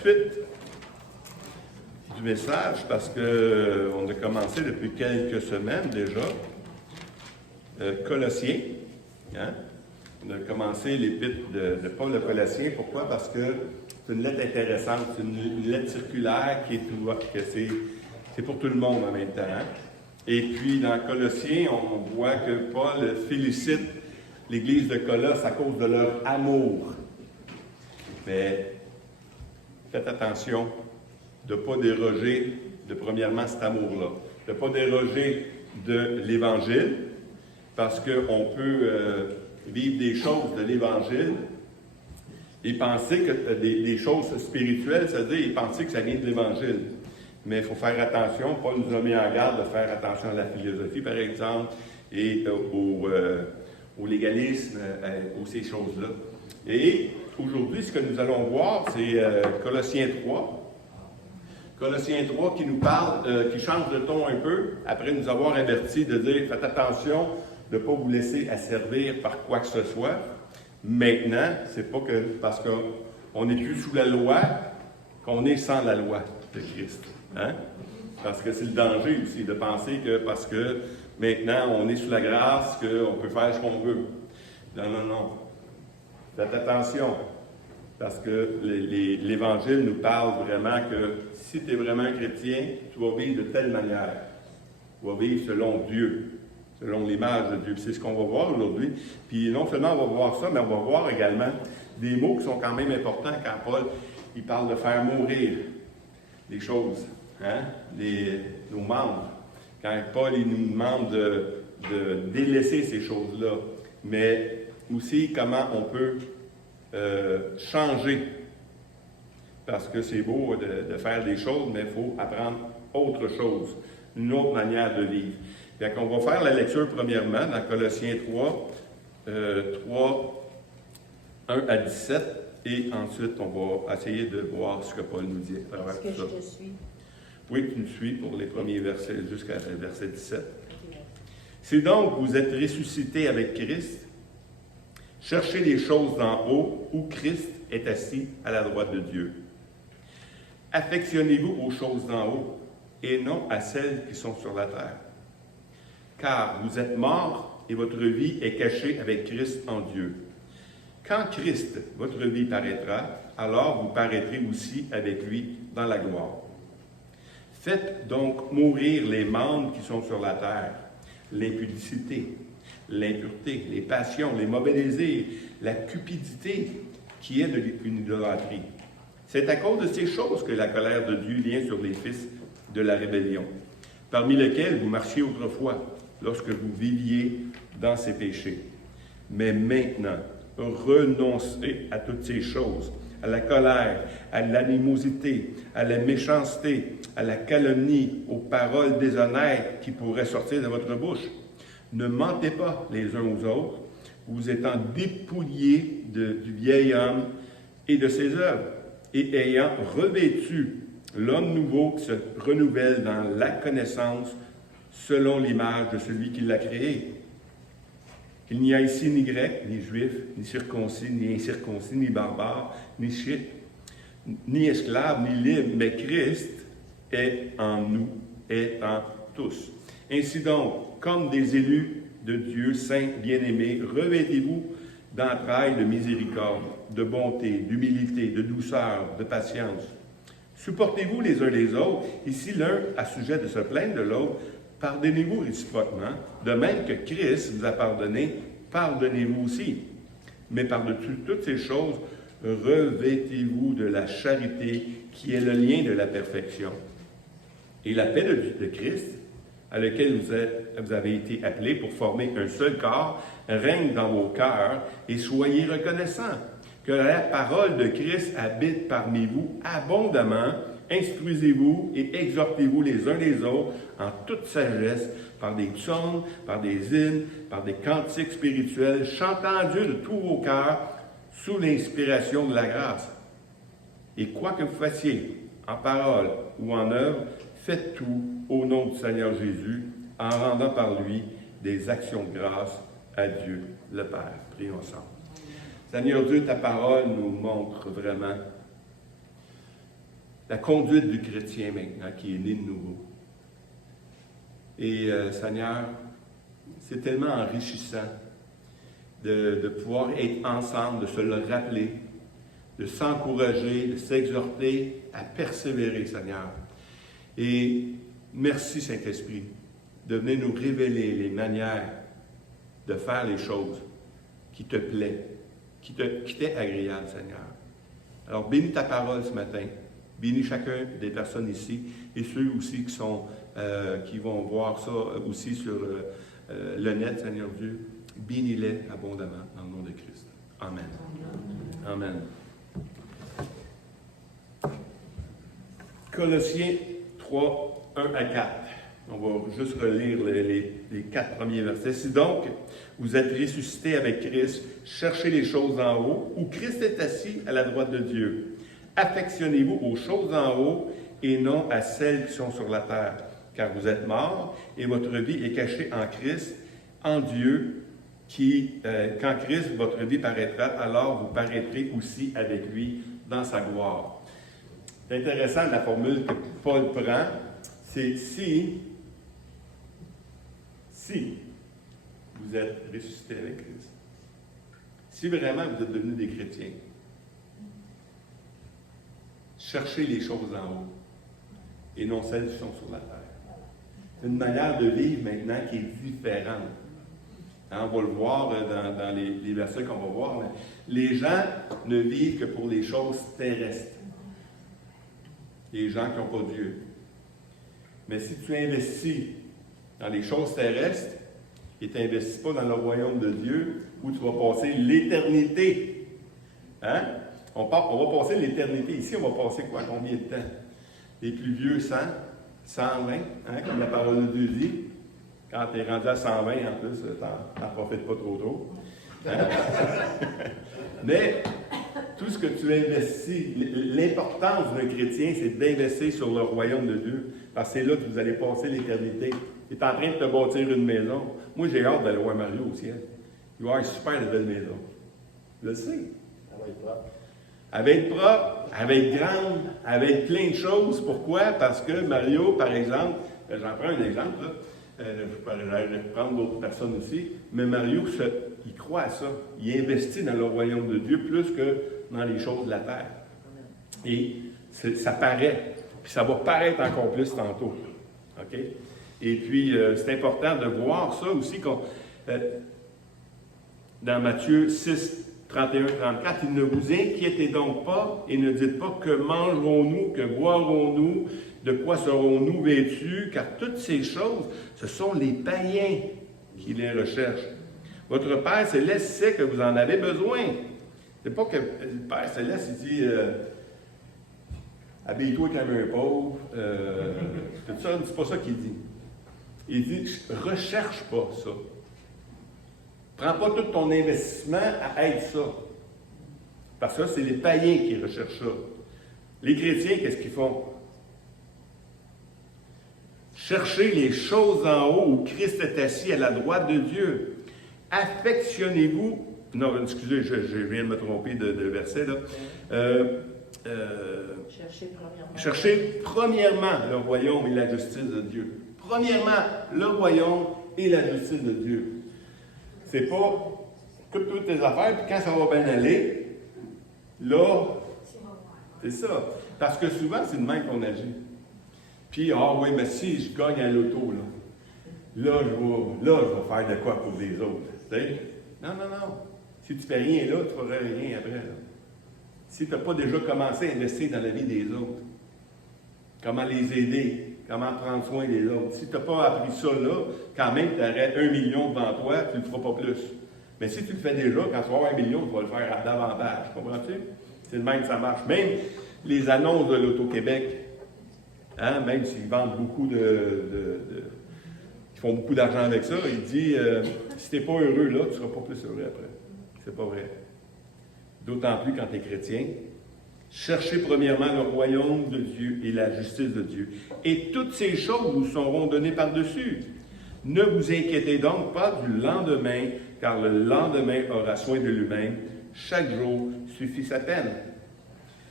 Suite du message, parce qu'on a commencé depuis quelques semaines déjà, Colossiens. Hein? On a commencé l'épître de Paul aux Colossiens. Pourquoi? Parce que c'est une lettre intéressante, c'est une lettre circulaire qui est c'est pour tout le monde en même temps. Hein? Et puis dans Colossiens, on voit que Paul félicite l'Église de Colosse à cause de leur amour. Mais faites attention de ne pas déroger de premièrement cet amour-là, de ne pas déroger de l'Évangile, parce qu'on peut vivre des choses de l'Évangile et penser que des choses spirituelles, c'est-à-dire et penser que ça vient de l'Évangile. Mais il faut faire attention. Paul nous a mis en garde de faire attention à la philosophie, par exemple, et au légalisme, aux ces choses-là. Et aujourd'hui, ce que nous allons voir, c'est Colossiens 3. Colossiens 3 qui nous parle, qui change de ton un peu, après nous avoir avertis de dire « Faites attention de ne pas vous laisser asservir par quoi que ce soit. » Maintenant, c'est pas que parce qu'on n'est plus sous la loi qu'on est sans la loi de Christ. Hein? Parce que c'est le danger aussi de penser que parce que maintenant on est sous la grâce, qu'on peut faire ce qu'on veut. Non, non, non. Faites attention. Parce que l'Évangile nous parle vraiment que si tu es vraiment un chrétien, tu vas vivre de telle manière. Tu vas vivre selon Dieu, selon l'image de Dieu. C'est ce qu'on va voir aujourd'hui. Puis non seulement on va voir ça, mais on va voir également des mots qui sont quand même importants quand Paul il parle de faire mourir des choses, hein? Nos membres. Quand Paul il nous demande de délaisser ces choses-là, mais aussi comment on peut changer. Parce que c'est beau de faire des choses, mais il faut apprendre autre chose, une autre manière de vivre. Donc, on va faire la lecture premièrement dans Colossiens 3, 1 à 17, et ensuite on va essayer de voir ce que Paul nous dit à travers tout ça. Est-ce que je te suis? Oui, tu me suis pour les premiers versets jusqu'à verset 17. Si donc vous êtes ressuscités avec Christ, cherchez les choses d'en haut où Christ est assis à la droite de Dieu. Affectionnez-vous aux choses d'en haut et non à celles qui sont sur la terre. Car vous êtes morts et votre vie est cachée avec Christ en Dieu. Quand Christ, votre vie, paraîtra, alors vous paraîtrez aussi avec lui dans la gloire. Faites donc mourir les membres qui sont sur la terre, l'impudicité, l'impureté, les passions, les mauvais désirs, la cupidité qui est de une idolâtrie. C'est à cause de ces choses que la colère de Dieu vient sur les fils de la rébellion, parmi lesquels vous marchiez autrefois, lorsque vous viviez dans ces péchés. Mais maintenant, renoncez à toutes ces choses, à la colère, à l'animosité, à la méchanceté, à la calomnie, aux paroles déshonnêtes qui pourraient sortir de votre bouche. Ne mentez pas les uns aux autres, vous étant dépouillés du vieil homme et de ses œuvres, et ayant revêtu l'homme nouveau qui se renouvelle dans la connaissance selon l'image de celui qui l'a créé. Il n'y a ici ni grec, ni juif, ni circoncis, ni incirconcis, ni barbare, ni scythe, ni esclave, ni libre, mais Christ est en nous, est en tous. Ainsi donc, comme des élus de Dieu, saints, bien-aimés, revêtez-vous d'entrailles de miséricorde, de bonté, d'humilité, de douceur, de patience. Supportez-vous les uns les autres, et si l'un a sujet de se plaindre de l'autre, pardonnez-vous réciproquement, de même que Christ vous a pardonné, pardonnez-vous aussi. Mais par-dessus toutes ces choses, revêtez-vous de la charité qui est le lien de la perfection. Et la paix de Christ, à laquelle vous avez été appelés pour former un seul corps, règne dans vos cœurs et soyez reconnaissants. Que la parole de Christ habite parmi vous abondamment. Instruisez-vous et exhortez-vous les uns les autres en toute sagesse, par des psaumes, par des hymnes, par des cantiques spirituels, chantant Dieu de tous vos cœurs sous l'inspiration de la grâce. Et quoi que vous fassiez, en parole ou en œuvre, faites tout au nom du Seigneur Jésus, en rendant par lui des actions de grâce à Dieu le Père. Prions ensemble. Seigneur Dieu, ta parole nous montre vraiment la conduite du chrétien maintenant qui est né de nouveau. Et Seigneur, c'est tellement enrichissant de pouvoir être ensemble, de se le rappeler, de s'encourager, de s'exhorter à persévérer, Seigneur. Et merci, Saint-Esprit, de venir nous révéler les manières de faire les choses qui te plaît, qui t'est agréable, Seigneur. Alors, bénis ta parole ce matin. Bénis chacun des personnes ici et ceux aussi qui vont voir ça aussi sur le net, Seigneur Dieu. Bénis-les abondamment dans le nom de Christ. Amen. Amen. Colossiens 3, 1 à 4. On va juste relire les 4 premiers versets. Si donc vous êtes ressuscités avec Christ, cherchez les choses en haut, où Christ est assis à la droite de Dieu. Affectionnez-vous aux choses en haut et non à celles qui sont sur la terre, car vous êtes morts et votre vie est cachée en Christ, en Dieu, quand Christ, votre vie paraîtra, alors vous paraîtrez aussi avec lui dans sa gloire. C'est intéressant la formule que Paul prend, c'est si vous êtes ressuscité avec Christ, si vraiment vous êtes devenus des chrétiens, cherchez les choses en haut et non celles qui sont sur la terre. C'est une manière de vivre maintenant qui est différente. Hein, on va le voir dans les versets qu'on va voir. Les gens ne vivent que pour les choses terrestres. Les gens qui n'ont pas Dieu. Mais si tu investis dans les choses terrestres et tu n'investis pas dans le royaume de Dieu, où tu vas passer l'éternité. Hein? On va passer l'éternité. Ici, on va passer quoi? Combien de temps? Les plus vieux 100, 120, hein, comme la parole de Dieu dit. Quand tu es rendu à 120, en plus, tu n'en profites pas trop. Hein? Mais tout ce que tu investis, l'importance d'un chrétien, c'est d'investir sur le royaume de Dieu. Parce que c'est là que vous allez passer l'éternité. Tu es en train de te bâtir une maison. Moi, j'ai hâte d'aller voir Mario au ciel. Il va avoir une super belle maison. Je le sais. Elle va être propre. Elle va être propre, elle va être grande, elle va être plein de choses. Pourquoi? Parce que Mario, par exemple, j'en prends un exemple, là. Je vais prendre d'autres personnes aussi, mais Mario, il croit à ça. Il investit dans le royaume de Dieu plus que dans les choses de la terre. Et ça paraît. Puis ça va paraître encore plus tantôt. OK? Et puis, c'est important de voir ça aussi. Dans Matthieu 6, 31-34, « Il ne vous inquiétez donc pas et ne dites pas que mangerons-nous, que boirons-nous, de quoi serons-nous vêtus, car toutes ces choses, ce sont les païens qui les recherchent. Votre Père Céleste sait que vous en avez besoin. » C'est pas que le Père Céleste, il dit habille-toi comme un pauvre. Tout ça, c'est pas ça qu'il dit. Il dit recherche pas ça. Prends pas tout ton investissement à être ça. Parce que c'est les païens qui recherchent ça. Les chrétiens, qu'est-ce qu'ils font? Cherchez les choses en haut où Christ est assis à la droite de Dieu. Affectionnez-vous. Non, excusez, je viens de me tromper de verset là. Cherchez premièrement le royaume et la justice de Dieu. Premièrement, le royaume et la justice de Dieu. C'est pas coupe toutes tes affaires, puis quand ça va bien aller, là, c'est ça. Parce que souvent, c'est de même qu'on agit. Puis, oui, mais si je gagne à l'auto, là, je vais faire de quoi pour les autres. T'sais? Non. Si tu ne fais rien là, tu ne feras rien après. Là. Si tu n'as pas déjà commencé à investir dans la vie des autres, comment les aider, comment prendre soin des autres. Si tu n'as pas appris ça là, quand même, tu aurais 1 million devant toi, tu ne le feras pas plus. Mais si tu le fais déjà, quand tu vas avoir 1 million, tu vas le faire davantage. Comprends-tu? C'est le même que ça marche. Même les annonces de l'Auto-Québec, hein, même s'ils vendent beaucoup ils font beaucoup d'argent avec ça, il dit si tu n'es pas heureux là, tu ne seras pas plus heureux après. C'est pas vrai. D'autant plus quand tu es chrétien. Cherchez premièrement le royaume de Dieu et la justice de Dieu. Et toutes ces choses vous seront données par-dessus. Ne vous inquiétez donc pas du lendemain, car le lendemain aura soin de lui-même. Chaque jour suffit sa peine.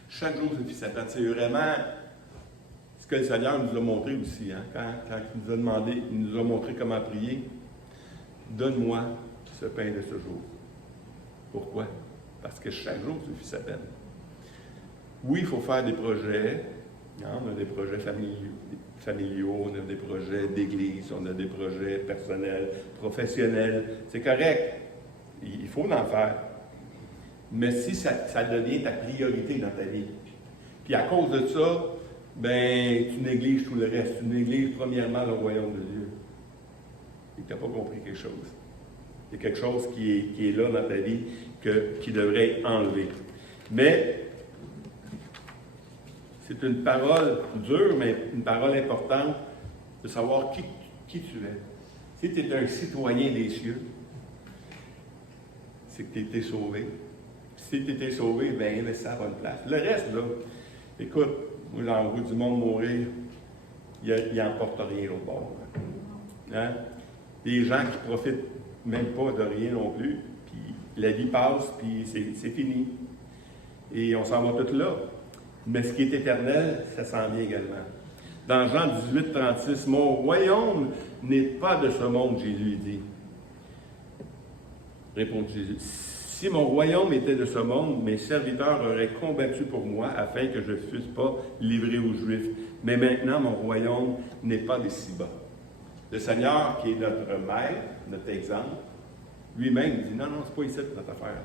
Chaque jour suffit sa peine. C'est vraiment ce que le Seigneur nous a montré aussi, hein, quand il nous a demandé, il nous a montré comment prier. Donne-moi ce pain de ce jour. Pourquoi? Parce que chaque jour suffit sa peine. Oui, il faut faire des projets. On a des projets familiaux, on a des projets d'église, on a des projets personnels, professionnels. C'est correct. Il faut en faire. Mais si ça devient ta priorité dans ta vie, puis à cause de ça, ben tu négliges tout le reste. Tu négliges premièrement le royaume de Dieu. Et tu n'as pas compris quelque chose. Il y a quelque chose qui est là dans ta vie qui devrait être enlevé. Mais c'est une parole dure, mais une parole importante de savoir qui tu es. Si tu es un citoyen des cieux, c'est que tu as été sauvé. Si tu as été sauvé, bien, laisse ça à bonne place. Le reste, là, écoute, moi, j'en vois du monde mourir, il n'emporte rien au bord. Hein? Des gens qui ne profitent même pas de rien non plus, puis la vie passe, puis c'est fini. Et on s'en va tous là. Mais ce qui est éternel, ça s'en vient également. Dans Jean 18, 36, « Mon royaume n'est pas de ce monde, Jésus dit. » Répond Jésus. « Si mon royaume était de ce monde, mes serviteurs auraient combattu pour moi afin que je ne fusse pas livré aux Juifs. Mais maintenant, mon royaume n'est pas des ci-bas. » Le Seigneur, qui est notre maître, notre exemple, lui-même dit, non, c'est pas ici notre affaire.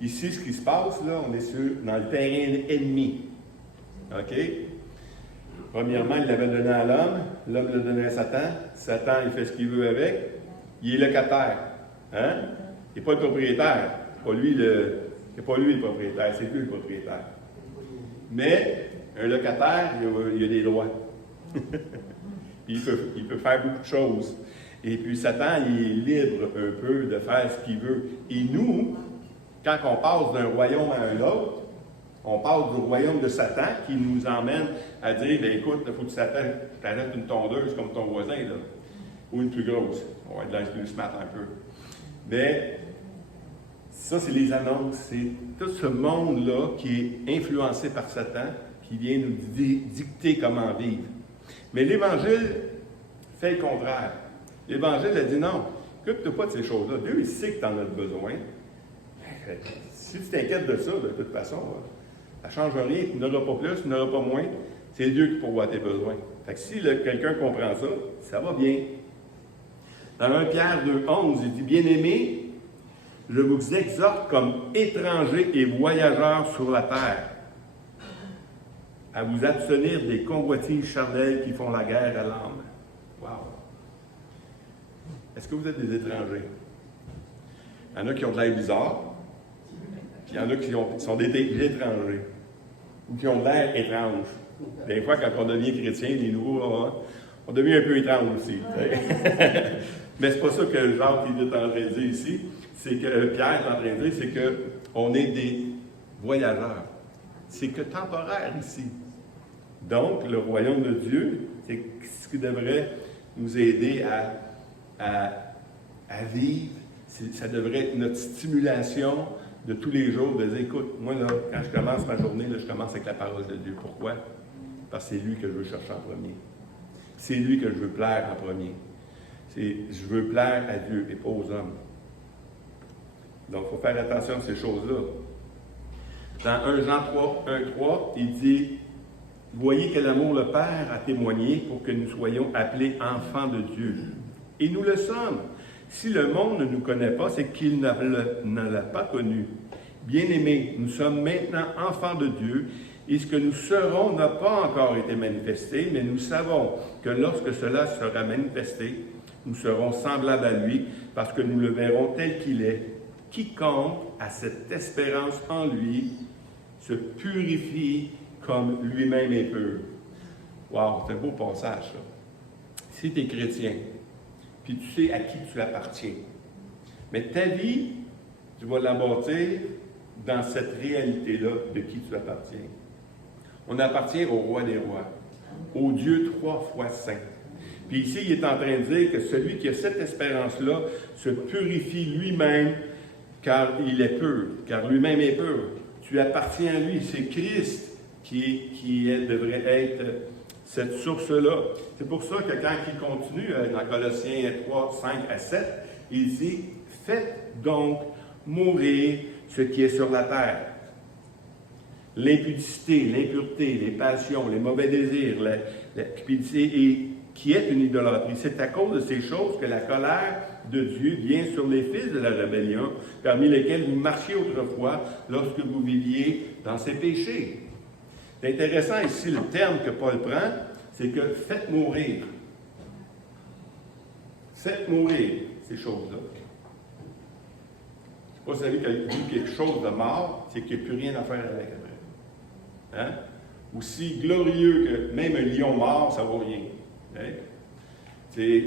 Ici, ce qui se passe, là, on est dans le terrain ennemi. OK? Premièrement, il l'avait donné à l'homme l'a donné à Satan. Satan, il fait ce qu'il veut avec. Il est locataire. Hein? Il n'est pas le propriétaire. C'est pas lui le propriétaire, c'est lui le propriétaire. Mais un locataire, il a des droits. Puis il peut faire beaucoup de choses. Et puis Satan, il est libre un peu de faire ce qu'il veut. Et nous, quand on passe d'un royaume à un autre, on passe du royaume de Satan qui nous emmène à dire, bien écoute, il faut que Satan t'arrête une tondeuse comme ton voisin, là, ou une plus grosse. On va être dans le plus smart un peu. Mais ça, c'est les annonces. C'est tout ce monde-là qui est influencé par Satan, qui vient nous dicter comment vivre. Mais l'Évangile fait le contraire. L'Évangile a dit non, occupe-toi pas de ces choses-là. Dieu, il sait que tu en as besoin. Si tu t'inquiètes de ça, de toute façon, ça ne change rien. Tu n'auras pas plus, tu n'auras pas moins. C'est Dieu qui pourvoit tes besoins. Fait que si quelqu'un comprend ça, ça va bien. Dans 1 Pierre 2,11, il dit, « Bien-aimés, je vous exhorte comme étrangers et voyageurs sur la terre, à vous abstenir des convoitises charnelles qui font la guerre à l'âme. » Wow! Est-ce que vous êtes des étrangers? Il y en a qui ont de l'air bizarre, puis il y en a qui sont des étrangers, ou qui ont de l'air étrange. Des fois, quand on devient chrétien, les nouveaux, on devient un peu étrange aussi. Mais c'est pas ça que Jacques est en train de dire ici. C'est que Pierre est en train de dire, c'est qu'on est des voyageurs. C'est que temporaire ici. Donc, le royaume de Dieu, c'est ce qui devrait nous aider à vivre. Ça devrait être notre stimulation de tous les jours, de dire, écoute, moi, là, quand je commence ma journée, là, je commence avec la parole de Dieu. Pourquoi? Parce que c'est lui que je veux chercher en premier. C'est lui que je veux plaire en premier. Je veux plaire à Dieu et pas aux hommes. Donc, il faut faire attention à ces choses-là. Dans 1 Jean 1,3, il dit, « Voyez quel amour le Père a témoigné pour que nous soyons appelés enfants de Dieu. Et nous le sommes. Si le monde ne nous connaît pas, c'est qu'il ne l'a pas connu. Bien-aimés, nous sommes maintenant enfants de Dieu, et ce que nous serons n'a pas encore été manifesté, mais nous savons que lorsque cela sera manifesté, nous serons semblables à lui, parce que nous le verrons tel qu'il est. Quiconque a cette espérance en lui se purifie comme lui-même est pur. Wow, c'est un beau passage, ça. Si tu es chrétien, puis tu sais à qui tu appartiens, mais ta vie, tu vas la bâtir dans cette réalité-là de qui tu appartiens. On appartient au roi des rois, au Dieu 3 fois saint. Puis ici, il est en train de dire que celui qui a cette espérance-là se purifie lui-même car il est pur, car lui-même est pur. Tu appartiens à lui, c'est Christ devrait être cette source-là. C'est pour ça que quand il continue dans Colossiens 3, 5 à 7, il dit « Faites donc mourir ce qui est sur la terre. L'impudicité, l'impureté, les passions, les mauvais désirs, la cupidité, et qui est une idolâtrie. C'est à cause de ces choses que la colère de Dieu vient sur les fils de la rébellion, parmi lesquels vous marchiez autrefois lorsque vous viviez dans ces péchés. » C'est intéressant ici, le terme que Paul prend, c'est que faites mourir. Faites mourir ces choses-là. Je ne sais pas si vous savez qu'il dit quelque chose de mort, c'est qu'il n'y a plus rien à faire avec après. Hein? Aussi glorieux que même un lion mort, ça ne vaut rien. Hein? C'est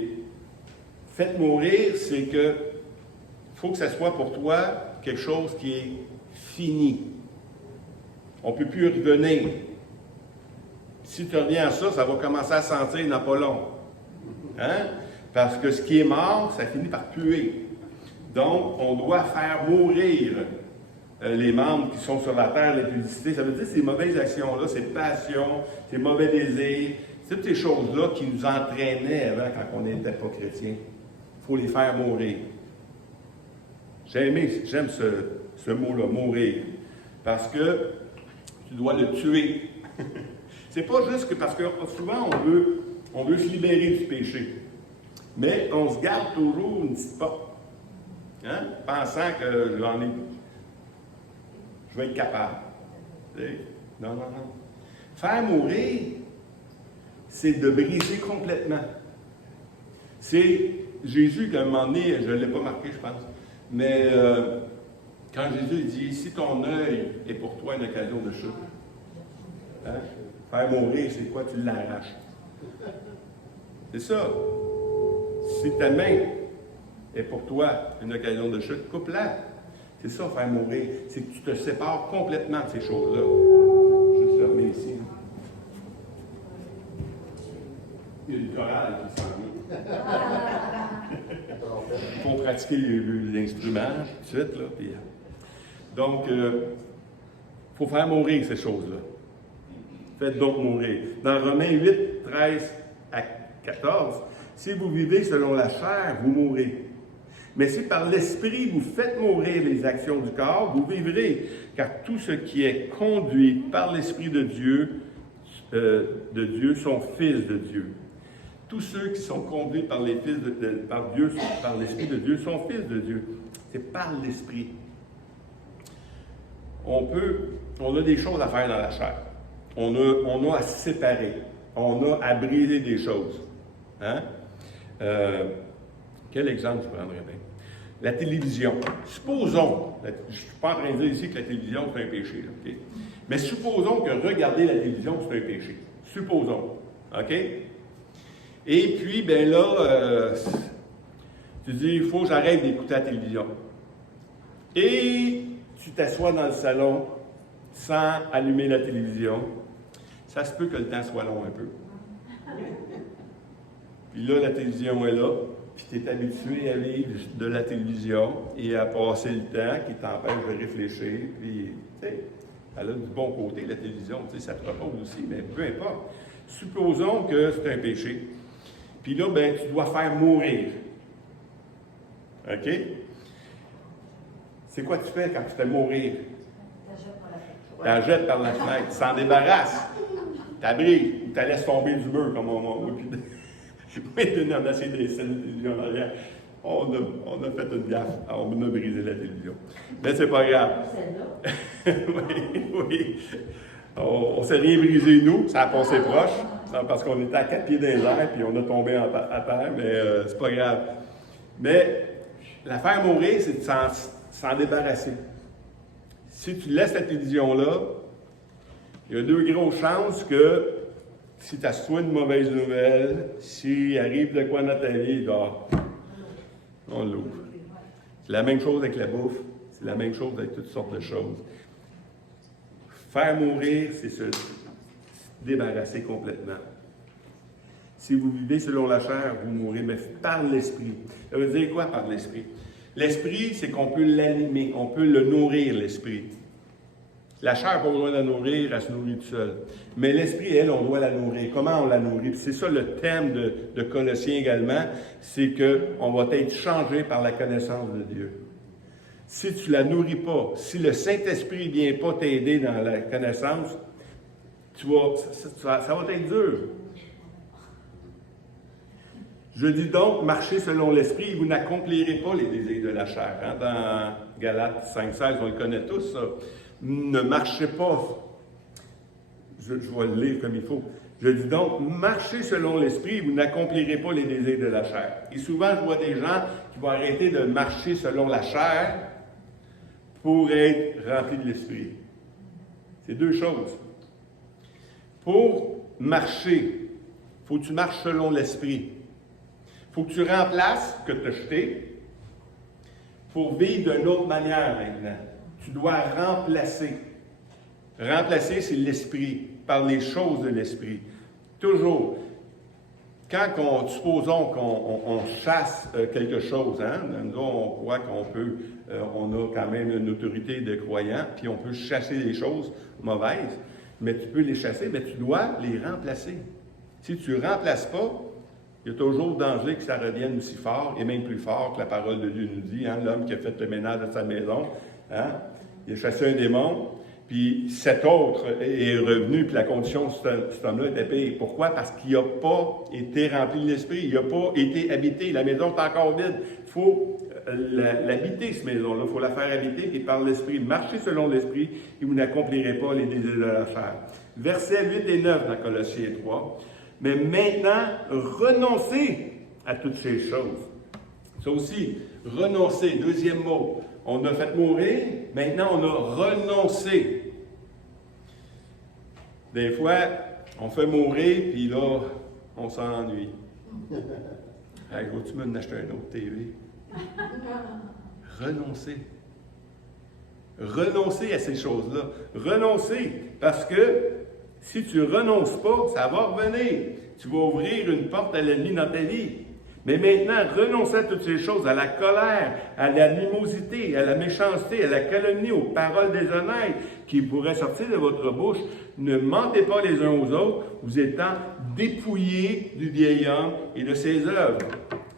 faites mourir, c'est que faut que ça soit pour toi quelque chose qui est fini. On ne peut plus revenir. Si tu reviens à ça, ça va commencer à sentir Napoléon. Hein? Parce que ce qui est mort, ça finit par puer. Donc, on doit faire mourir les membres qui sont sur la terre, l'impudicité. Ça veut dire ces mauvaises actions-là, ces passions, ces mauvais désirs, toutes ces choses-là qui nous entraînaient avant quand on n'était pas chrétien. Il faut les faire mourir. J'aime ce mot-là, mourir. Parce que tu dois le tuer. C'est pas juste que parce que souvent on veut se libérer du péché. Mais on se garde toujours une petite porte. Hein? Pensant que je vais être capable. Non. Faire mourir, c'est de briser complètement. C'est Jésus, qu'à un moment donné, je ne l'ai pas marqué, je pense, mais quand Jésus dit, si ton œil est pour toi une occasion de chute, hein? Faire mourir, c'est quoi? Tu l'arraches. C'est ça. Si ta main est pour toi une occasion de chute, coupe-la. C'est ça, faire mourir. C'est que tu te sépares complètement de ces choses-là. Je vais juste le remettre ici. Il y a une chorale qui s'en vient. Il faut pratiquer l'instrument tout de suite. Là, puis, donc, il faut faire mourir ces choses-là. Faites donc mourir. Dans Romains 8, 13 à 14, si vous vivez selon la chair, vous mourrez. Mais si par l'Esprit vous faites mourir les actions du corps, vous vivrez, car tout ce qui est conduit par l'Esprit de Dieu sont fils de Dieu. Tous ceux qui sont conduits par l'Esprit de Dieu sont fils de Dieu. C'est par l'Esprit. On a des choses à faire dans la chair. On a à se séparer. On a à briser des choses. Hein? Quel exemple je prendrais bien? La télévision. Supposons, je ne suis pas en train de dire ici que la télévision, c'est un péché. Là, okay? Mais supposons que regarder la télévision, c'est un péché. Supposons. OK? Et puis, ben là, tu dis, il faut que j'arrête d'écouter la télévision. Et tu t'assois dans le salon sans allumer la télévision. Ça se peut que le temps soit long un peu. Puis là, la télévision est là, puis tu es habitué à vivre de la télévision et à passer le temps qui t'empêche de réfléchir. Puis, tu sais, elle a du bon côté, la télévision, tu sais, ça te repose aussi, mais peu importe. Supposons que c'est un péché. Puis là, ben, tu dois faire mourir. OK? C'est quoi tu fais quand tu fais mourir? Tu la jettes par la fenêtre. Tu s'en débarrasses. Tu abrises ou tu la laisses tomber du mur, comme on m'a dit. On a essayé de laisser la télévision en arrière. On a fait une gaffe. On a brisé la télévision. Mais c'est pas grave. Oui. On s'est rien brisé, nous. Ça a passé proche. Parce qu'on était à 4 pieds dans les airs, puis on a tombé à terre, mais c'est pas grave. Mais la faire mourir, c'est de s'en débarrasser. Si tu laisses la télévision-là, il y a 2 grosses chances que si tu as soit une mauvaise nouvelle, s'il arrive de quoi dans ta vie, on l'ouvre. C'est la même chose avec la bouffe, c'est la même chose avec toutes sortes de choses. Faire mourir, c'est se débarrasser complètement. Si vous vivez selon la chair, vous mourrez, mais par l'Esprit. Ça veut dire quoi par l'Esprit? L'Esprit, c'est qu'on peut l'animer, on peut le nourrir, l'Esprit. La chair n'a pas besoin de la nourrir, elle se nourrit toute seule. Mais l'esprit, elle, on doit la nourrir. Comment on la nourrit? C'est ça le thème de Colossiens également, c'est qu'on va être changé par la connaissance de Dieu. Si tu ne la nourris pas, si le Saint-Esprit ne vient pas t'aider dans la connaissance, ça va être dur. Je dis donc, marchez selon l'Esprit, et vous n'accomplirez pas les désirs de la chair. Hein? Dans Galates 5,16, on le connaît tous, ça. Ne marchez pas. Je vais le lire comme il faut. Je dis donc, marchez selon l'Esprit, et vous n'accomplirez pas les désirs de la chair. Et souvent, je vois des gens qui vont arrêter de marcher selon la chair pour être remplis de l'Esprit. C'est deux choses. Pour marcher, il faut que tu marches selon l'Esprit. Il faut que tu remplaces ce que tu as jeté pour vivre d'une autre manière maintenant. Tu dois remplacer. Remplacer, c'est l'Esprit, par les choses de l'Esprit. Toujours. Supposons qu'on chasse quelque chose, hein? Nous, on croit qu'on peut, on a quand même une autorité de croyant, puis on peut chasser les choses mauvaises, mais tu peux les chasser, mais tu dois les remplacer. Si tu ne remplaces pas, il y a toujours danger que ça revienne aussi fort, et même plus fort que la parole de Dieu nous dit, hein? L'homme qui a fait le ménage de sa maison, hein? Il a chassé un démon, puis cet autre est revenu, puis la condition de cet homme-là était pire. Pourquoi? Parce qu'il n'a pas été rempli de l'Esprit, il n'a pas été habité. La maison est encore vide. Il faut l'habiter, cette maison-là. Il faut la faire habiter, et par l'Esprit. Marchez selon l'Esprit, et vous n'accomplirez pas les désirs de la chair. Versets 8 et 9 dans Colossiens 3. Mais maintenant, renoncez à toutes ces choses. Ça aussi, renoncer, deuxième mot. On a fait mourir, maintenant on a renoncé. Des fois, on fait mourir, puis là, on s'ennuie. Hey, vas-tu me acheter un autre TV? Renoncer. Renoncer à ces choses-là. Renoncer, parce que si tu ne renonces pas, ça va revenir. Tu vas ouvrir une porte à l'ennemi dans ta vie. Mais maintenant, renoncez à toutes ces choses, à la colère, à l'animosité, à la méchanceté, à la calomnie, aux paroles déshonnêtes qui pourraient sortir de votre bouche. Ne mentez pas les uns aux autres, vous étant dépouillés du vieil homme et de ses œuvres.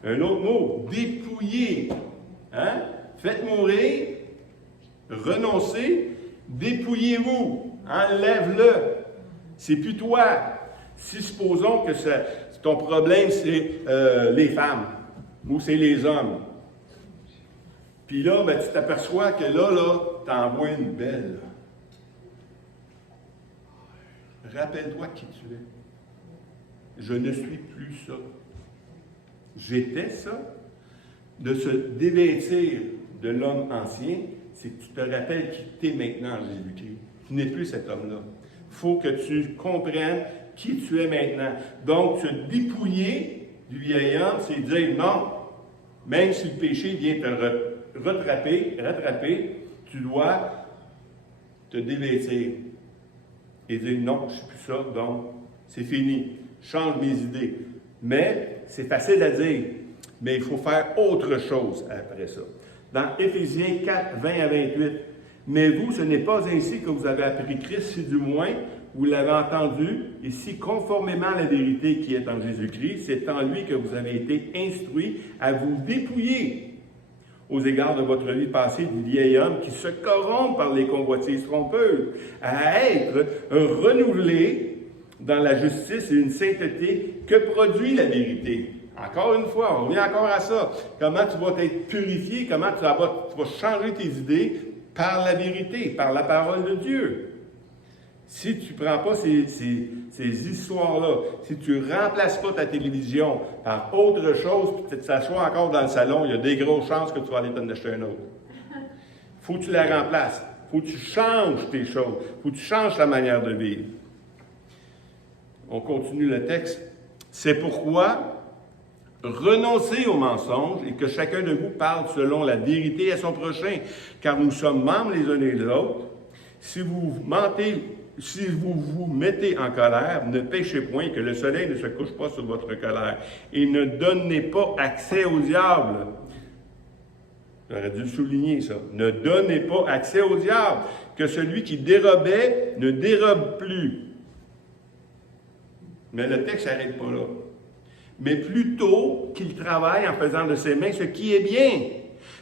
Un autre mot, dépouiller. Hein? Faites mourir, renoncez, dépouillez-vous, enlève-le. C'est plus toi. Si supposons que ton problème, c'est les femmes ou c'est les hommes. Puis là, ben, tu t'aperçois que là, t'envoies une belle. Rappelle-toi qui tu es. Je ne suis plus ça. J'étais ça. De se dévêtir de l'homme ancien, c'est que tu te rappelles qui tu es maintenant en Jésus-Christ. Tu n'es plus cet homme-là. Il faut que tu comprennes qui tu es maintenant. Donc, se dépouiller du vieil homme, c'est dire non, même si le péché vient te rattraper, tu dois te dévêtir et dire non, je ne suis plus ça, donc c'est fini, change mes idées. Mais c'est facile à dire, mais il faut faire autre chose après ça. Dans Éphésiens 4, 20 à 28, mais vous, ce n'est pas ainsi que vous avez appris Christ, si du moins vous l'avez entendu, et si conformément à la vérité qui est en Jésus-Christ, c'est en lui que vous avez été instruits à vous dépouiller aux égards de votre vie passée du vieil homme qui se corrompt par les convoitises trompeuses, à être renouvelé dans la justice et une sainteté que produit la vérité. Encore une fois, on revient encore à ça. Comment tu vas être purifié, comment tu vas changer tes idées par la vérité, par la parole de Dieu. Si tu ne prends pas ces histoires-là, si tu ne remplaces pas ta télévision par autre chose, puis que tu t'assois encore dans le salon, il y a des grosses chances que tu vas aller t'en acheter un autre. Il faut que tu la remplaces. Il faut que tu changes tes choses. Il faut que tu changes ta manière de vivre. On continue le texte. C'est pourquoi renoncez au mensonge et que chacun de vous parle selon la vérité à son prochain, car nous sommes membres les uns et les autres. Si vous vous mettez en colère, ne péchez point, que le soleil ne se couche pas sur votre colère. Et ne donnez pas accès au diable. J'aurais dû le souligner, ça. Ne donnez pas accès au diable, que celui qui dérobait ne dérobe plus. Mais le texte n'arrête pas là. Mais plutôt qu'il travaille en faisant de ses mains ce qui est bien,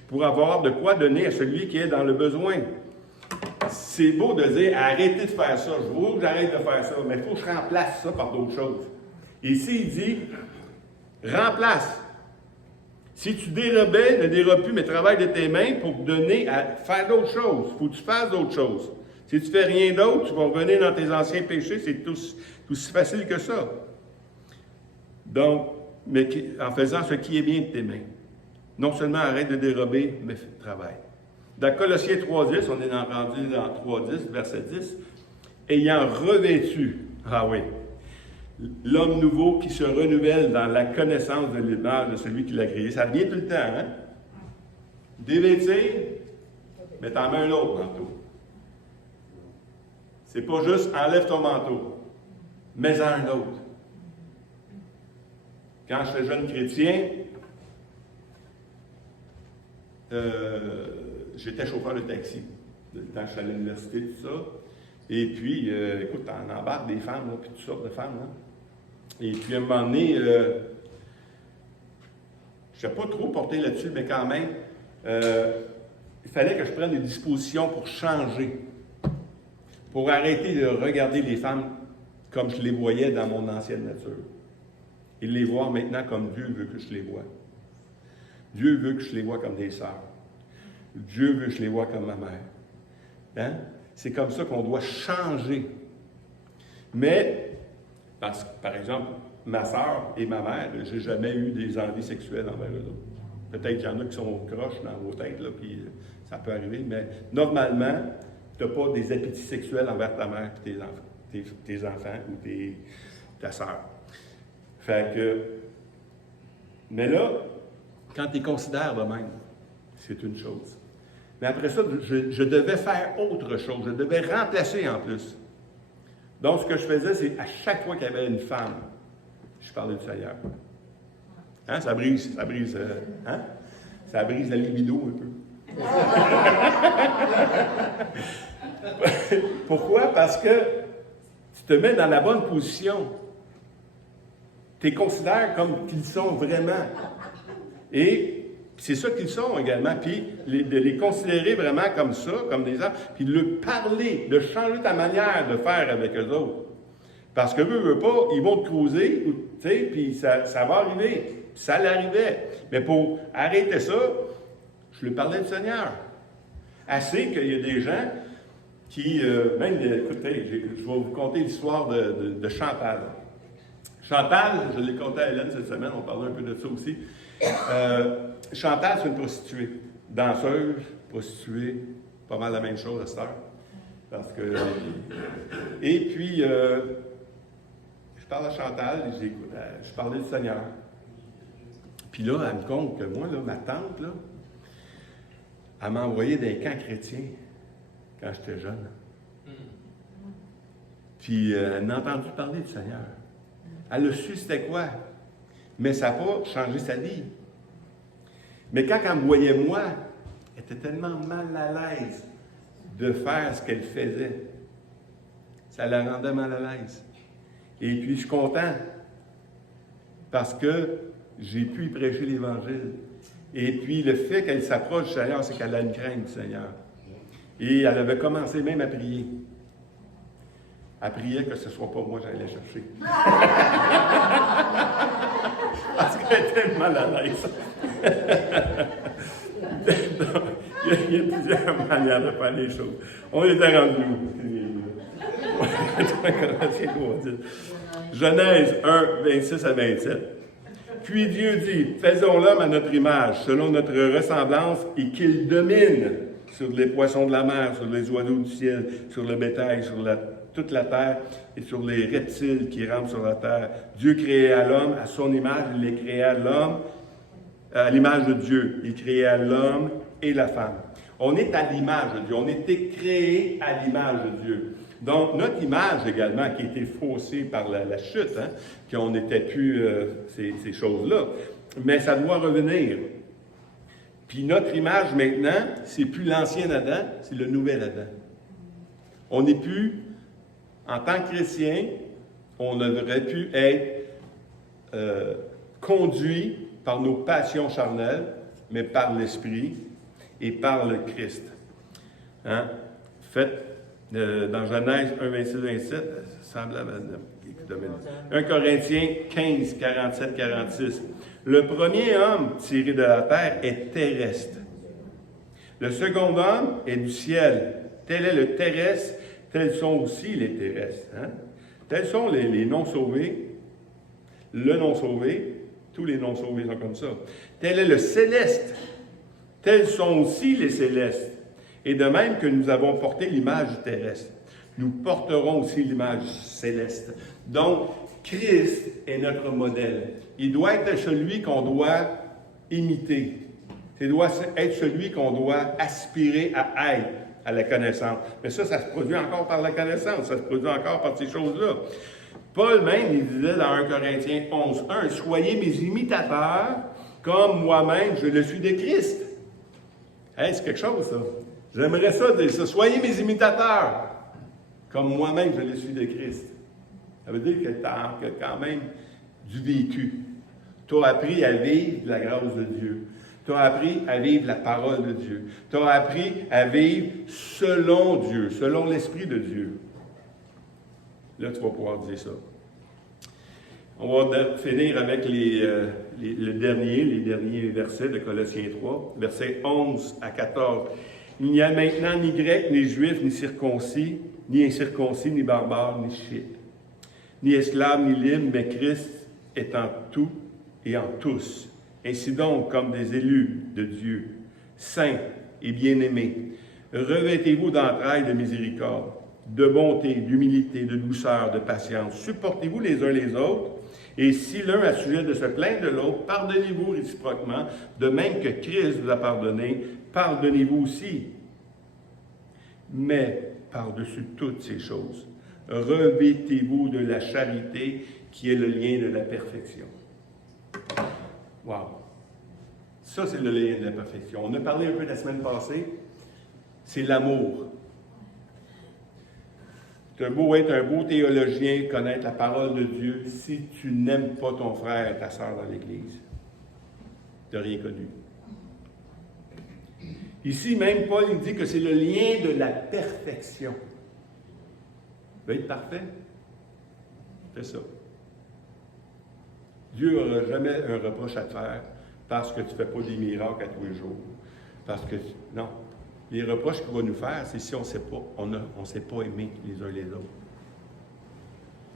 pour avoir de quoi donner à celui qui est dans le besoin. C'est beau de dire, arrêtez de faire ça, je veux que j'arrête de faire ça, mais il faut que je remplace ça par d'autres choses. Ici, il dit, remplace. Si tu dérobais, ne dérobe plus, mais travaille de tes mains pour te donner à faire d'autres choses. Il faut que tu fasses d'autres choses. Si tu ne fais rien d'autre, tu vas revenir dans tes anciens péchés, c'est aussi facile que ça. Donc, mais en faisant ce qui est bien de tes mains. Non seulement arrête de dérober, mais travaille. Dans Colossiens 3.10, on est rendu dans 3.10, verset 10, ayant revêtu, ah oui, l'homme nouveau qui se renouvelle dans la connaissance de l'image de celui qui l'a créé. Ça revient tout le temps, hein? Dévêtir, mais t'en mets un autre manteau. C'est pas juste enlève ton manteau, mets-en un autre. Quand j'étais jeune chrétien, j'étais chauffeur de taxi. Quand je suis à l'université, tout ça. Et puis, écoute, on embarque des femmes, là, puis toutes sortes de femmes. Là. Et puis, à un moment donné, je ne sais pas trop porter là-dessus, mais quand même, il fallait que je prenne des dispositions pour changer. Pour arrêter de regarder les femmes comme je les voyais dans mon ancienne nature. Et les voir maintenant comme Dieu veut que je les voie. Dieu veut que je les voie comme des sœurs. Dieu veut que je les voie comme ma mère. Hein? C'est comme ça qu'on doit changer. Mais, parce que, par exemple, ma sœur et ma mère, je n'ai jamais eu des envies sexuelles envers eux autres. Peut-être qu'il y en a qui sont croches dans vos têtes, là, puis ça peut arriver, mais normalement, tu n'as pas des appétits sexuels envers ta mère et tes enfants ou ta sœur. Fait que, mais là, quand tu les considères de même, c'est une chose. Mais après ça, je devais faire autre chose. Je devais remplacer en plus. Donc, ce que je faisais, c'est à chaque fois qu'il y avait une femme, je parlais du Seigneur. Hein? Ça brise hein? Ça brise la libido un peu. Pourquoi? Parce que tu te mets dans la bonne position. Tu les considères comme qu'ils sont vraiment. Et c'est ça qu'ils sont également. Puis de les considérer vraiment comme ça, comme des hommes, puis de leur parler, de changer ta manière de faire avec eux autres. Parce que eux, pas, ils vont te cruiser, tu sais, puis ça va arriver. Ça l'arrivait. Mais pour arrêter ça, je lui parlais du Seigneur. Assez qu'il y a des gens qui, écoutez, je vais vous conter l'histoire de Chantal. Chantal, je l'ai conté à Hélène cette semaine, on parlait un peu de ça aussi. Chantal, c'est une prostituée. Danseuse, prostituée, pas mal la même chose à cette heure. Parce que... Et puis, je parle à Chantal, et je parlais du Seigneur. Puis là, elle me compte que moi, là, ma tante, là, elle m'a envoyé dans les camps chrétiens quand j'étais jeune. Puis elle a entendu parler du Seigneur. Elle a su c'était quoi. Mais ça n'a pas changé sa vie. Mais quand elle me voyait moi, elle était tellement mal à l'aise de faire ce qu'elle faisait. Ça la rendait mal à l'aise. Et puis je suis content parce que j'ai pu y prêcher l'Évangile. Et puis le fait qu'elle s'approche du Seigneur, c'est qu'elle a une crainte du Seigneur. Et elle avait commencé même à prier. Elle priait que ce ne soit pas moi que j'allais chercher. Parce qu'elle était mal à l'aise. Donc, il y a plusieurs manières de faire les choses. On était rendu où? Genèse 1, 26 à 27. Puis Dieu dit, faisons l'homme à notre image, selon notre ressemblance, et qu'il domine sur les poissons de la mer, sur les oiseaux du ciel, sur le bétail, sur toute la terre et sur les reptiles qui rampent sur la terre. Dieu créa l'homme à son image, il les créa l'homme à l'image de Dieu. Il créa l'homme et la femme. On est à l'image de Dieu, on a été créés à l'image de Dieu. Donc, notre image également, qui a été faussée par la chute, hein, qu'on n'était plus ces choses-là, mais ça doit revenir. Puis notre image maintenant, c'est plus l'ancien Adam, c'est le nouvel Adam. On n'est plus, en tant que chrétien, on aurait pu être conduit par nos passions charnelles, mais par l'Esprit et par le Christ. Hein? Faites dans Genèse 1, 26, 27, semblable à 1 Corinthiens 15, 47, 46. Le premier homme tiré de la terre est terrestre. Le second homme est du ciel. Tel est le terrestre, tels sont aussi les terrestres. Hein? Tels sont les non-sauvés, le non-sauvé, tous les non-sauvés sont comme ça. Tel est le céleste, tels sont aussi les célestes. Et de même que nous avons porté l'image terrestre, nous porterons aussi l'image céleste. Donc, Christ est notre modèle. Il doit être celui qu'on doit imiter. Il doit être celui qu'on doit aspirer à être, à la connaissance. Mais ça se produit encore par la connaissance, ça se produit encore par ces choses-là. Paul même, il disait dans 1 Corinthiens 11, 1, « Soyez mes imitateurs, comme moi-même je le suis de Christ. » Hey, c'est quelque chose, ça. J'aimerais ça dire ça. « Soyez mes imitateurs, comme moi-même je le suis de Christ. » Ça veut dire que tu as quand même du vécu. Tu as appris à vivre la grâce de Dieu. Tu as appris à vivre la parole de Dieu. Tu as appris à vivre selon Dieu, selon l'Esprit de Dieu. Là, tu vas pouvoir dire ça. On va finir avec les derniers versets de Colossiens 3, versets 11 à 14. « Il n'y a maintenant ni grec, ni juif, ni circoncis, ni incirconcis, ni barbare, ni scythe, ni esclave, ni libre, mais Christ est en tout et en tous. Ainsi donc, comme des élus de Dieu, saints et bien-aimés, revêtez-vous d'entrailles de miséricorde, de bonté, d'humilité, de douceur, de patience. Supportez-vous les uns les autres, et si l'un a sujet de se plaindre de l'autre, pardonnez-vous réciproquement, de même que Christ vous a pardonné, pardonnez-vous aussi. Mais, par-dessus toutes ces choses, revêtez-vous de la charité qui est le lien de la perfection. Wow! Ça, c'est le lien de la perfection. On a parlé un peu la semaine passée. C'est l'amour. Tu as beau être un beau théologien, connaître la parole de Dieu, si tu n'aimes pas ton frère et ta sœur dans l'Église, tu n'as rien connu. Ici, même Paul, il dit que c'est le lien de la perfection. Tu veux être parfait? Fais ça. Dieu n'aura jamais un reproche à te faire parce que tu ne fais pas des miracles à tous les jours. Parce que, non. Les reproches qu'il va nous faire, c'est si on ne sait pas, on ne s'est pas aimé les uns les autres.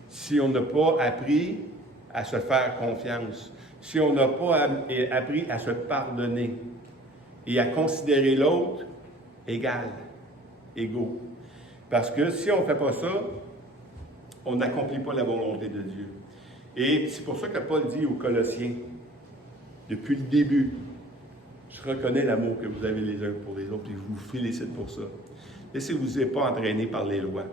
Si on n'a pas appris à se faire confiance, si on n'a pas appris à se pardonner et à considérer l'autre égal, égaux. Parce que si on ne fait pas ça, on n'accomplit pas la volonté de Dieu. Et c'est pour ça que Paul dit aux Colossiens, depuis le début, je reconnais l'amour que vous avez les uns pour les autres et je vous félicite pour ça. Laissez-vous pas entraîner par les lois.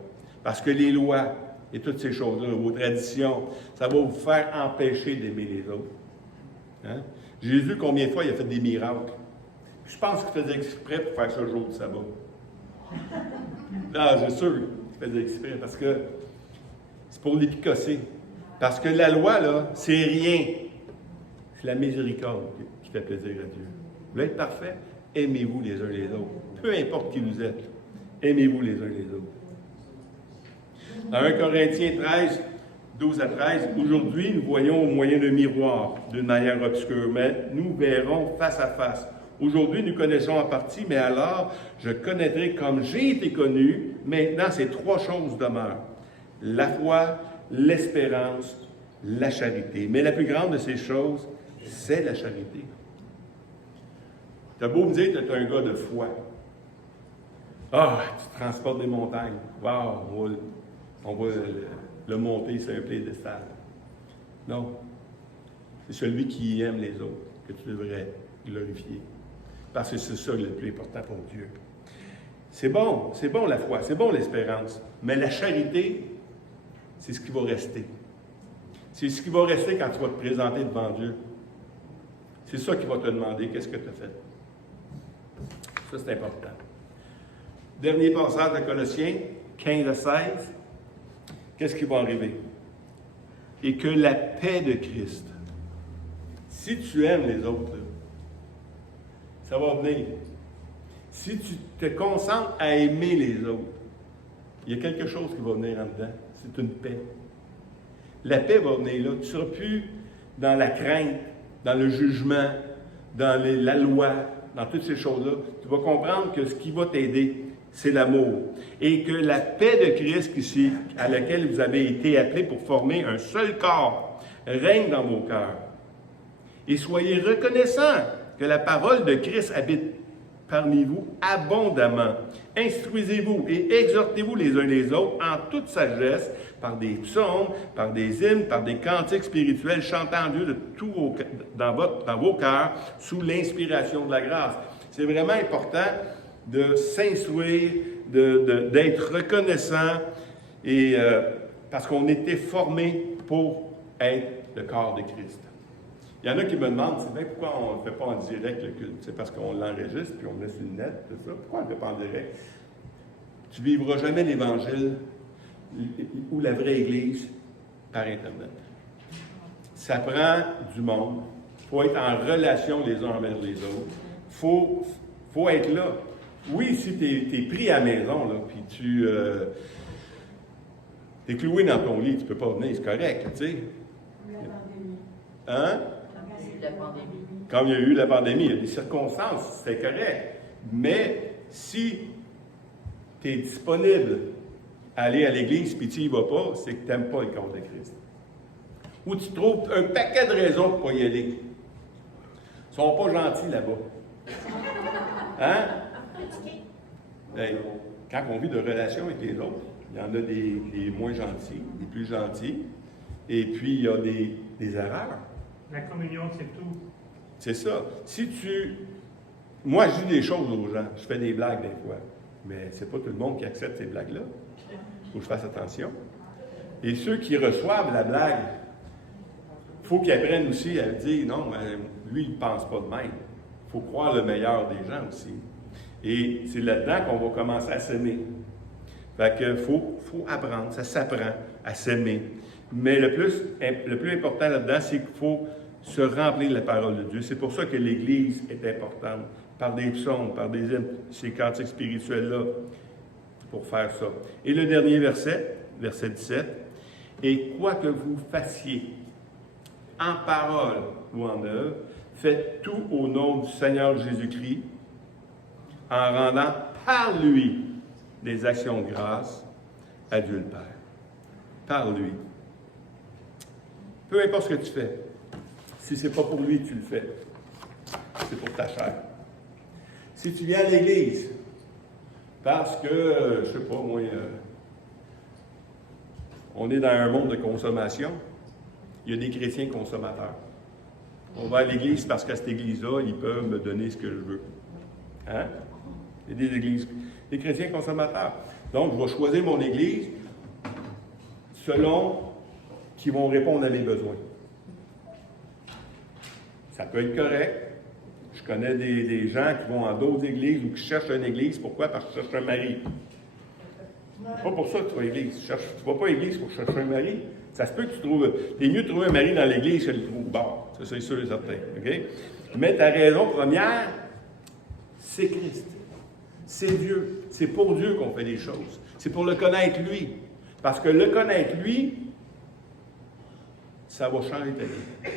Parce que les lois et toutes ces choses-là, vos traditions, ça va vous faire empêcher d'aimer les autres. Hein? Jésus, combien de fois il a fait des miracles? Je pense qu'il faisait exprès pour faire ça le jour du sabbat. Ah, c'est sûr qu'il faisait exprès parce que c'est pour l'épicosser. Parce que la loi, là, c'est rien. C'est la miséricorde qui fait plaisir à Dieu. Vous voulez être parfait? Aimez-vous les uns les autres. Peu importe qui vous êtes, aimez-vous les uns les autres. Dans 1 Corinthiens 13, 12 à 13, aujourd'hui, nous voyons au moyen d'un miroir, d'une manière obscure, mais nous verrons face à face. Aujourd'hui, nous connaissons en partie, mais alors, je connaîtrai comme j'ai été connu. Maintenant, ces trois choses demeurent. La foi, l'espérance, la charité. Mais la plus grande de ces choses, c'est la charité. Tu as beau me dire que tu es un gars de foi. Ah, tu transportes des montagnes. Wow, on va le monter sur un piédestal. Non. C'est celui qui aime les autres que tu devrais glorifier. Parce que c'est ça le plus important pour Dieu. C'est bon la foi, c'est bon l'espérance. Mais la charité, c'est ce qui va rester. C'est ce qui va rester quand tu vas te présenter devant Dieu. C'est ça qui va te demander qu'est-ce que tu as fait. Ça, c'est important. Dernier passage de Colossiens, 15 à 16. Qu'est-ce qui va arriver? Et que la paix de Christ, si tu aimes les autres, là, ça va venir. Si tu te concentres à aimer les autres, il y a quelque chose qui va venir en dedans. C'est une paix. La paix va venir là. Tu ne seras plus dans la crainte, dans le jugement, dans la loi, dans toutes ces choses-là. Tu vas comprendre que ce qui va t'aider, c'est l'amour. Et que la paix de Christ, à laquelle vous avez été appelés pour former un seul corps, règne dans vos cœurs. Et soyez reconnaissants que la parole de Christ habite parmi vous abondamment. Instruisez-vous et exhortez-vous les uns les autres en toute sagesse, par des psaumes, par des hymnes, par des cantiques spirituels, chantant Dieu de tout dans vos cœurs, sous l'inspiration de la grâce. C'est vraiment important de s'instruire, d'être reconnaissant, et, parce qu'on était formés pour être le corps de Christ. Il y en a qui me demandent, pourquoi on ne le fait pas en direct le culte? C'est parce qu'on l'enregistre, puis on le met sur le net, tout ça. Pourquoi on ne le fait pas en direct? Tu ne vivras jamais l'Évangile ou la vraie Église par Internet. Ça prend du monde. Il faut être en relation les uns envers les autres. Il faut être là. Oui, si tu es pris à la maison, là, puis tu es cloué dans ton lit, tu ne peux pas venir, c'est correct, tu sais. Hein? Quand il y a eu la pandémie, il y a des circonstances, c'était correct. Mais si tu es disponible à aller à l'église puis tu n'y vas pas, c'est que tu n'aimes pas le corps de Christ. Ou tu trouves un paquet de raisons pour ne pas y aller. Ils ne sont pas gentils là-bas. Hein? Hey, quand on vit de relations avec les autres, il y en a des moins gentils, des plus gentils, et puis il y a des erreurs. La communion, c'est tout. C'est ça. Moi, je dis des choses aux gens. Je fais des blagues des fois. Mais c'est pas tout le monde qui accepte ces blagues-là. Il faut que je fasse attention. Et ceux qui reçoivent la blague, il faut qu'ils apprennent aussi à dire, non, lui, il ne pense pas de même. Il faut croire le meilleur des gens aussi. Et c'est là-dedans qu'on va commencer à s'aimer. Fait que faut apprendre, ça s'apprend à s'aimer. Mais le plus important là-dedans, c'est qu'il faut se remplir de la parole de Dieu. C'est pour ça que l'Église est importante, par des psaumes, par des hymnes, ces cantiques spirituels-là, pour faire ça. Et le dernier verset, verset 17, « Et quoi que vous fassiez, en parole ou en œuvre, faites tout au nom du Seigneur Jésus-Christ, en rendant par lui des actions de grâce à Dieu le Père. » Par lui. Peu importe ce que tu fais, si ce n'est pas pour lui que tu le fais, c'est pour ta chair. Si tu viens à l'Église, parce que, je ne sais pas, moi, on est dans un monde de consommation, il y a des chrétiens consommateurs. On va à l'Église parce qu'à cette Église-là, ils peuvent me donner ce que je veux. Hein? Il y a des églises, des chrétiens consommateurs. Donc, je vais choisir mon Église selon qui vont répondre à mes besoins. Ça peut être correct. Je connais des gens qui vont dans d'autres églises ou qui cherchent une église. Pourquoi? Parce qu'ils cherchent un mari. C'est pas pour ça que tu vas à l'église. Tu ne vas pas à l'église pour chercher un mari. Ça se peut que tu trouves... C'est mieux de trouver un mari dans l'église que de le trouver au bar. Ça, c'est sûr et certain. Okay? Mais ta raison première, c'est Christ. C'est Dieu. C'est pour Dieu qu'on fait les choses. C'est pour le connaître lui. Parce que le connaître lui, ça va changer ta vie.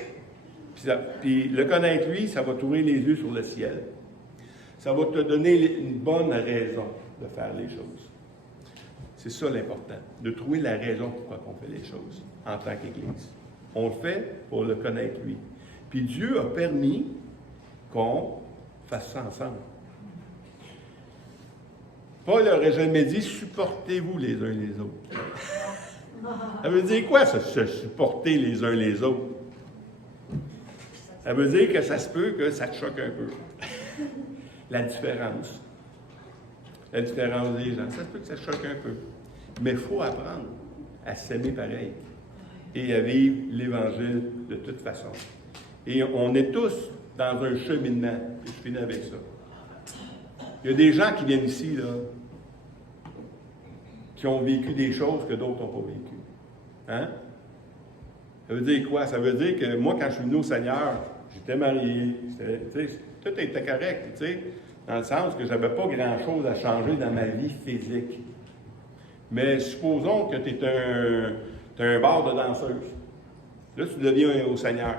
Puis le connaître lui, ça va t'ouvrir les yeux sur le ciel. Ça va te donner une bonne raison de faire les choses. C'est ça l'important, de trouver la raison pourquoi on fait les choses en tant qu'Église. On le fait pour le connaître lui. Puis Dieu a permis qu'on fasse ça ensemble. Paul n'aurait jamais dit « supportez-vous les uns les autres ». Ça veut dire quoi, ça, se supporter les uns les autres? Ça veut dire que ça se peut que ça te choque un peu. La différence. La différence des gens. Ça se peut que ça te choque un peu. Mais il faut apprendre à s'aimer pareil et à vivre l'Évangile de toute façon. Et on est tous dans un cheminement. Et je finis avec ça. Il y a des gens qui viennent ici, là, qui ont vécu des choses que d'autres n'ont pas vécues. Hein? Ça veut dire quoi? Ça veut dire que moi, quand je suis venu au Seigneur, j'étais marié, tout était correct, dans le sens que je n'avais pas grand-chose à changer dans ma vie physique. Mais supposons que tu es un bar de danseuse. Là, tu deviens au Seigneur.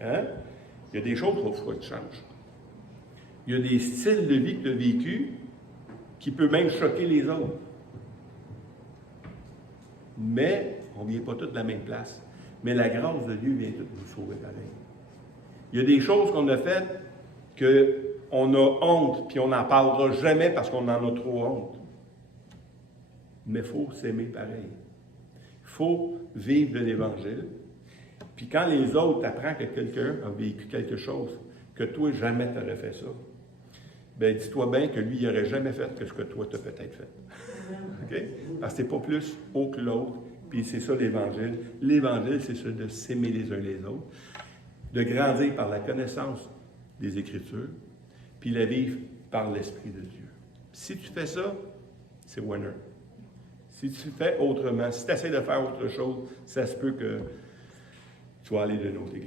Hein? Il y a des choses qu'il faut que tu changes. Il y a des styles de vie que tu as vécus qui peuvent même choquer les autres. Mais on ne vient pas tous de la même place. Mais la grâce de Dieu vient tout nous sauver pareil. Il y a des choses qu'on a faites qu'on a honte, puis on n'en parlera jamais parce qu'on en a trop honte. Mais il faut s'aimer pareil. Il faut vivre de l'Évangile. Puis quand les autres t'apprennent que quelqu'un a vécu quelque chose, que toi, jamais tu n'aurais fait ça, bien, dis-toi bien que lui, il n'aurait jamais fait que ce que toi, tu as peut-être fait. OK? Parce que tu n'es pas plus haut que l'autre. Puis c'est ça l'Évangile. L'Évangile, c'est ça de s'aimer les uns les autres, de grandir par la connaissance des Écritures, puis la vivre par l'Esprit de Dieu. Si tu fais ça, c'est winner. Si tu fais autrement, si tu essaies de faire autre chose, ça se peut que tu vas aller de l'autre église.